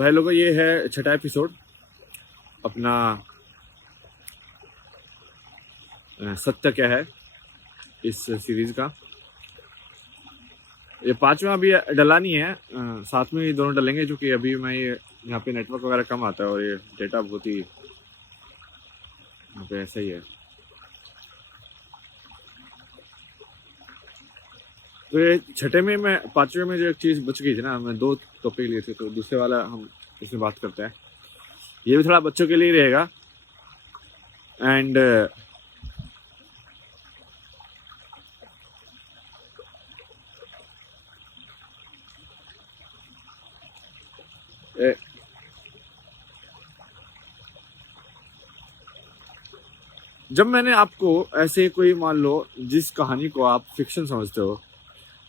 भाई लोगों, ये है छठा एपिसोड अपना। सत्य क्या है इस सीरीज का। ये पांचवा अभी डला नहीं है, साथ में ये दोनों डलेंगे, क्योंकि अभी मैं ये यहाँ पे नेटवर्क वगैरह कम आता है और ये डेटा बहुत ही यहाँ पे ऐसा ही है। तो ये छठे में, मैं पांचवे में जो एक चीज़ बच गई थी ना, मैं दो टॉपिक लिए थे, तो दूसरे वाला हम इसमें बात करते हैं। ये भी थोड़ा बच्चों के लिए रहेगा एंड जब मैंने आपको ऐसे कोई, मान लो, जिस कहानी को आप फिक्शन समझते हो,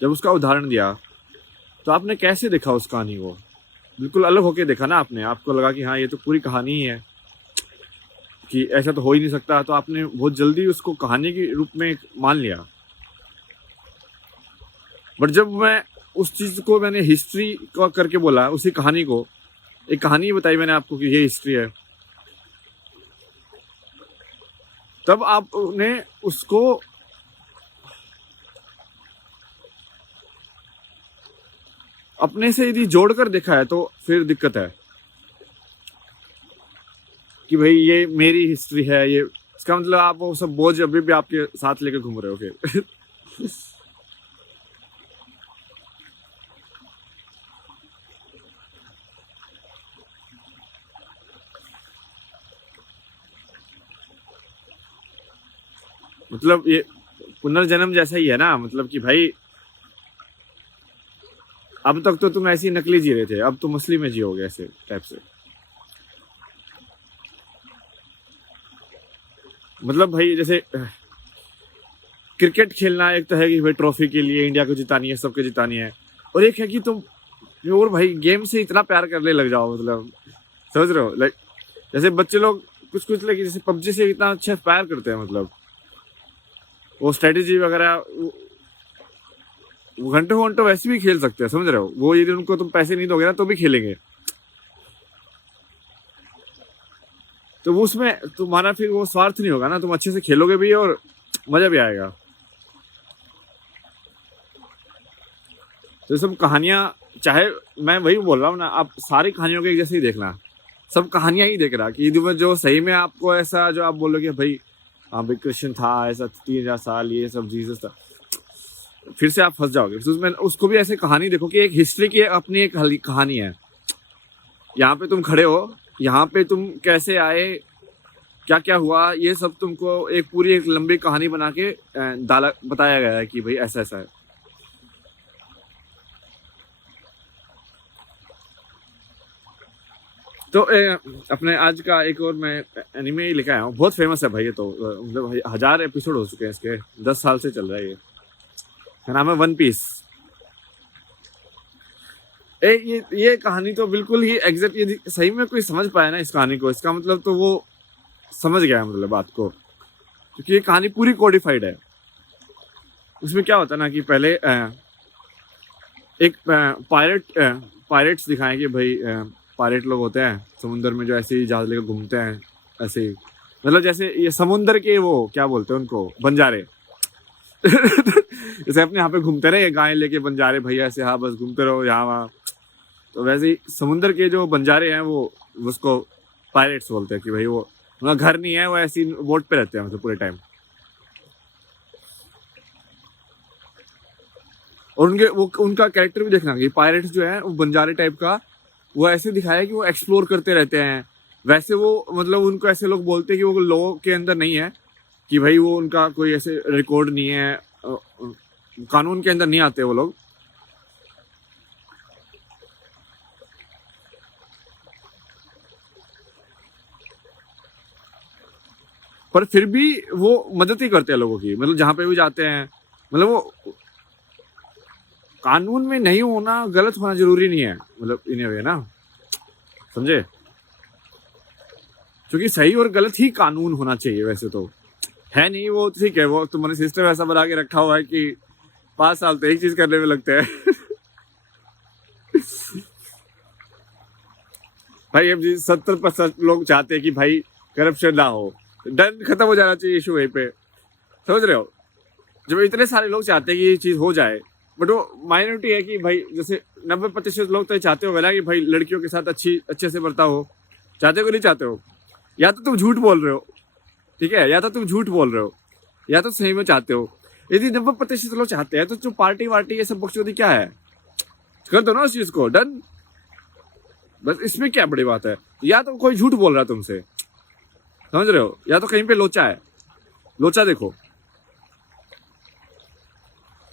जब उसका उदाहरण दिया, तो आपने कैसे देखा उस कहानी को? बिल्कुल अलग होके देखा ना आपने। आपको लगा कि हाँ, ये तो पूरी कहानी ही है, कि ऐसा तो हो ही नहीं सकता, तो आपने बहुत जल्दी उसको कहानी के रूप में मान लिया। बट जब मैं उस चीज को मैंने हिस्ट्री का करके बोला, उसी कहानी को एक कहानी बताई मैंने आपको कि ये हिस्ट्री है, तब आपने उसको अपने से यदि जोड़कर देखा है, तो फिर दिक्कत है कि भाई ये मेरी हिस्ट्री है। ये इसका मतलब आप वो सब बोझ अभी भी आपके साथ लेके घूम रहे हो फिर। मतलब ये पुनर्जन्म जैसा ही है ना। मतलब कि भाई, अब तक तो तुम ऐसी नकली जी रहे थे, अब तुम असली में जियोगे, ऐसे टाइप से। मतलब भाई, जैसे क्रिकेट खेलना एक तो है कि भाई ट्रॉफी के लिए इंडिया को जितानी है, सबको जितानी है, और एक है कि तुम और भाई गेम से इतना प्यार करने लग जाओ। मतलब समझ रहे हो? लाइक जैसे बच्चे लोग कुछ कुछ लगे, जैसे पबजी से इतना अच्छा प्यार करते हैं। मतलब वो स्ट्रेटेजी वगैरह, वो घंटों घंटों वैसे भी खेल सकते हैं, समझ रहे हो? वो यदि उनको तुम पैसे नहीं दोगे ना, तो भी खेलेंगे। तो वो उसमें तुम्हारा फिर वो स्वार्थ नहीं होगा ना, तुम अच्छे से खेलोगे भी और मजा भी आएगा। तो सब कहानियां, चाहे मैं वही बोल रहा हूँ ना, आप सारी कहानियों को एक जैसे ही देखना, सब कहानियां ही देख रहा कि ईद में जो सही में आपको ऐसा जो आप बोलोगे भाई, हाँ भाई कृष्ण था, ऐसा 3000 साल ये सब जीसस था, फिर से आप फंस जाओगे। तो उसमें उसको भी ऐसे कहानी देखो कि एक हिस्ट्री की अपनी एक कहानी है। यहाँ पे तुम खड़े हो, यहाँ पे तुम कैसे आए, क्या क्या हुआ, ये सब तुमको एक पूरी एक लंबी कहानी बना के डाला बताया गया है कि भाई ऐसा ऐसा है। तो अपने आज का एक और मैं एनिमे ही लेकर आया हूँ, बहुत फेमस है भाई ये तो। मतलब 1000 एपिसोड हो चुके हैं इसके, 10 साल से चल रहा है ये। इसका नाम है वन पीस। ये कहानी तो बिल्कुल ही एग्जैक्ट, यदि सही में कोई समझ पाया ना इस कहानी को, इसका मतलब तो वो समझ गया मतलब बात को, क्योंकि ये कहानी पूरी कोडिफाइड है। उसमें क्या होता है ना कि पहले एक पायरेट्स दिखाएं कि भाई पायरेट लोग होते हैं समुद्र में, जो ऐसे ही जहाज लेकर घूमते हैं, ऐसे ही। मतलब जैसे ये समुद्र के वो क्या बोलते हैं उनको, बंजारे। जैसे अपने यहाँ पे घूमते रहे गाय लेके बंजारे भैया, ऐसे हाँ बस घूमते रहो यहाँ वहाँ। तो वैसे ही समुद्र के जो बंजारे हैं, वो उसको पायरेट्स बोलते हैं कि भाई वो उनका घर नहीं है, वो ऐसी बोट पे रहते हैं मतलब पूरे टाइम। और उनके वो उनका कैरेक्टर भी देखना कि पायरेट्स जो है वो बंजारे टाइप का, वो ऐसे दिखाया है कि वो एक्सप्लोर करते रहते हैं। वैसे वो मतलब उनको ऐसे लोग बोलते हैं कि वो लॉ के अंदर नहीं है, कि भाई वो उनका कोई ऐसे रिकॉर्ड नहीं है, कानून के अंदर नहीं आते वो लोग। पर फिर भी वो मदद ही करते हैं लोगों की, मतलब जहां पे भी जाते हैं। मतलब वो कानून में नहीं होना, गलत होना जरूरी नहीं है, मतलब इन वे ना, समझे? क्योंकि सही और गलत ही कानून होना चाहिए वैसे तो। है नहीं वो, ठीक है, वो तुम्हारे सिस्टम ऐसा बना के रखा हुआ है कि 5 साल तो एक चीज करने में लगते हैं। भाई अब 70% लोग चाहते हैं कि भाई करप्शन ना हो, डन खत्म हो जाना चाहिए इशू वहीं पे, समझ रहे हो। जब इतने सारे लोग चाहते हैं कि ये चीज हो जाए, बट वो माइनॉरिटी है कि भाई जैसे 90% लोग तो ये चाहते हो ना कि भाई लड़कियों के साथ अच्छे से बर्ताव हो, चाहते हो कि नहीं चाहते हो। या तो तुम झूठ बोल रहे हो, ठीक है, या तो तुम झूठ बोल रहे हो, या तो सही में चाहते हो। यदि 90% लोग चाहते हैं तो जो पार्टी वार्टी ये सब बकचोदी क्या है, कर दो ना उस चीज को डन, बस इसमें क्या बड़ी बात है। या तो कोई झूठ बोल रहा है तुमसे, समझ रहे हो, या तो कहीं पे लोचा है, लोचा देखो।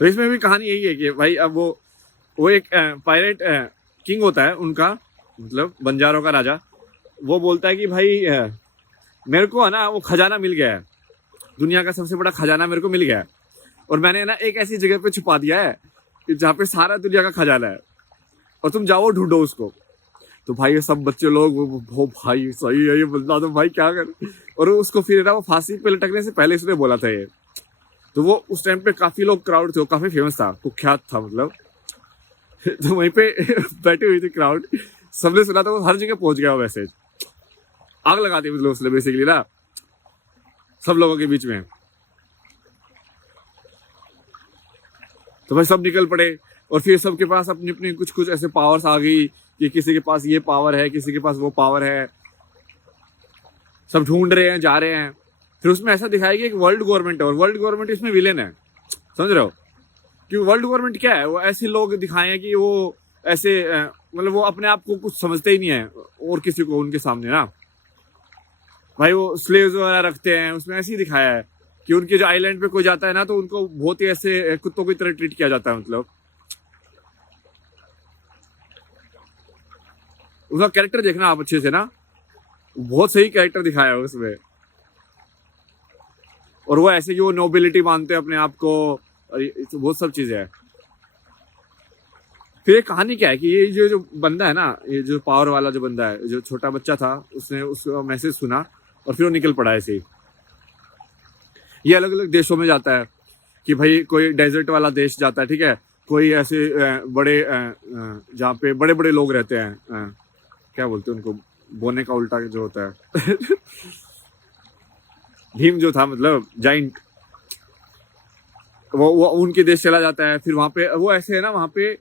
तो इसमें भी कहानी यही है कि भाई अब वो एक पायरेट किंग होता है उनका, मतलब बंजारों का राजा। वो बोलता है कि भाई मेरे को है ना वो खजाना मिल गया है, दुनिया का सबसे बड़ा खजाना मेरे को मिल गया है, और मैंने ना एक ऐसी जगह पे छुपा दिया है जहाँ पे सारा दुनिया का खजाना है, और तुम जाओ ढूंढो उसको। तो भाई ये सब बच्चे लोग वो भाई सही है ये बंदा, तो भाई क्या कर। और उसको फिर ना वो फांसी पे लटकने से पहले इसने बोला था ये। तो वो उस टाइम पे काफी लोग क्राउड थे, वो काफी फेमस था, कुख्यात था मतलब। तो वहीं पे बैठी हुई थी क्राउड, सबने सुना, तो वो हर जगह पहुंच गया वो मैसेज, आग लगा दी मतलब उसने बेसिकली ना सब लोगों के बीच में। तो भाई सब निकल पड़े, और फिर सबके पास अपनी अपनी कुछ कुछ ऐसे पावर्स आ गई कि किसी के पास ये पावर है, किसी के पास वो पावर है, सब ढूंढ रहे हैं, जा रहे हैं। फिर उसमें ऐसा दिखाया कि एक वर्ल्ड गवर्नमेंट है, और वर्ल्ड गवर्नमेंट इसमें विलेन है, समझ रहे हो। कि वर्ल्ड गवर्नमेंट क्या है, वो ऐसे लोग दिखाए हैं कि वो ऐसे मतलब वो अपने आप को कुछ समझते ही नहीं है और किसी को उनके सामने ना। भाई वो स्लेव्स वगैरह रखते हैं, उसमें ऐसे ही दिखाया है कि उनके जो आइलैंड पे कोई जाता है ना तो उनको बहुत ही ऐसे कुत्तों की तरह ट्रीट किया जाता है, मतलब उसका कैरेक्टर देखना आप अच्छे से ना, बहुत सही कैरेक्टर दिखाया है उसमें। और वो ऐसे कि वो नोबिलिटी मानते हैं अपने आप को, और तो बहुत सब चीजें है। फिर एक कहानी क्या है कि ये जो बंदा है ना, ये जो पावर वाला जो बंदा है, जो छोटा बच्चा था, उसने उसका मैसेज सुना और फिर वो निकल पड़ा ऐसे ही। ये अलग अलग देशों में जाता है कि भाई कोई डेजर्ट वाला देश जाता है, ठीक है, कोई ऐसे बड़े जहाँ पे बड़े बड़े लोग रहते हैं, क्या बोलते हैं उनको, बोने का उल्टा जो होता है भीम जो था मतलब जाइंट, वो उनके देश चला जाता है। फिर वहां पे वो ऐसे है ना, वहां पे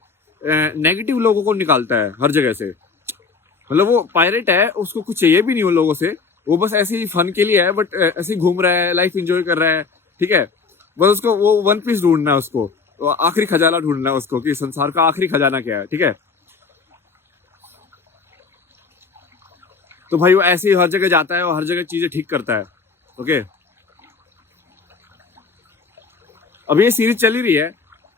नेगेटिव लोगों को निकालता है हर जगह से। मतलब वो पायरेट है, उसको कुछ चाहिए भी नहीं उन लोगों से, वो बस ऐसे ही फन के लिए है, बट ऐसे ही घूम रहा है, लाइफ एंजॉय कर रहा है, ठीक है। बस उसको वो वन पीस ढूंढना है, उसको आखिरी खजाना ढूंढना है उसको, कि संसार का आखिरी खजाना क्या है, ठीक है। तो भाई वो ऐसे ही हर जगह जाता है और हर जगह चीजें ठीक करता है, ओके। अब ये सीरीज चल ही रही है,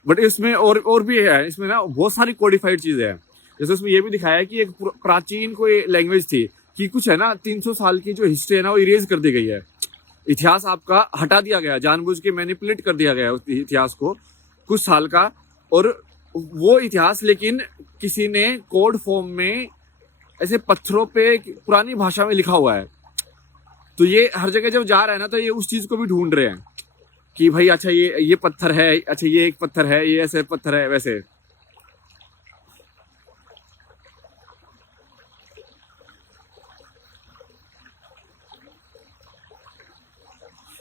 बट इसमें और भी है, इसमें ना बहुत सारी कोडिफाइड चीजें हैं। जैसे उसमें ये भी दिखाया है कि एक प्राचीन कोई लैंग्वेज थी, कि कुछ है ना 300 साल की जो हिस्ट्री है ना वो इरेज कर दी गई है, इतिहास आपका हटा दिया गया, जानबूझ के मैनिपुलेट कर दिया गया उस इतिहास को कुछ साल का। और वो इतिहास लेकिन किसी ने कोड फॉर्म में ऐसे पत्थरों पे पुरानी भाषा में लिखा हुआ है। तो ये हर जगह जब जा रहा है ना, तो ये उस चीज को भी ढूंढ रहे हैं कि भाई अच्छा ये पत्थर है, अच्छा ये एक पत्थर है, ये ऐसे पत्थर है वैसे।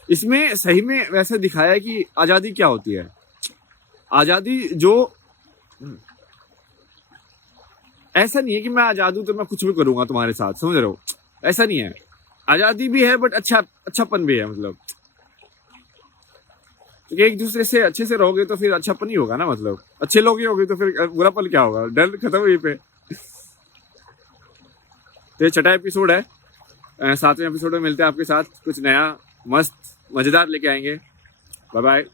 इसमें सही में वैसे दिखाया है कि आजादी क्या होती है। आजादी जो ऐसा नहीं है कि मैं आजाद हूं तो मैं कुछ भी करूंगा तुम्हारे साथ, समझ रहे हो, ऐसा नहीं है। आजादी भी है बट अच्छापन भी है, मतलब क्योंकि एक दूसरे से अच्छे से रहोगे तो फिर अच्छापन ही होगा ना, मतलब अच्छे लोग ही होगे तो फिर बुरापन क्या होगा, डर खत्म यहीं पे। तो ये छठा एपिसोड है, 7वें एपिसोड में मिलते हैं आपके साथ, कुछ नया मस्त मजेदार लेके आएंगे। Bye bye.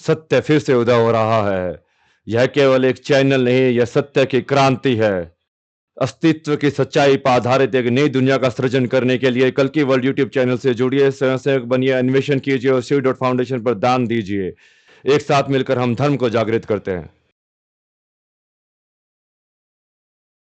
सत्य फिर से उदय हो रहा है। यह केवल एक चैनल नहीं, यह सत्य की क्रांति है। अस्तित्व की सच्चाई पर आधारित एक नई दुनिया का सृजन करने के लिए कल की वर्ल्ड यूट्यूब चैनल से जुड़िए, स्वयंसेवक बनिए, अन्वेषण कीजिए और शिव डॉट फाउंडेशन पर दान दीजिए। एक साथ मिलकर हम धर्म को जागृत करते हैं।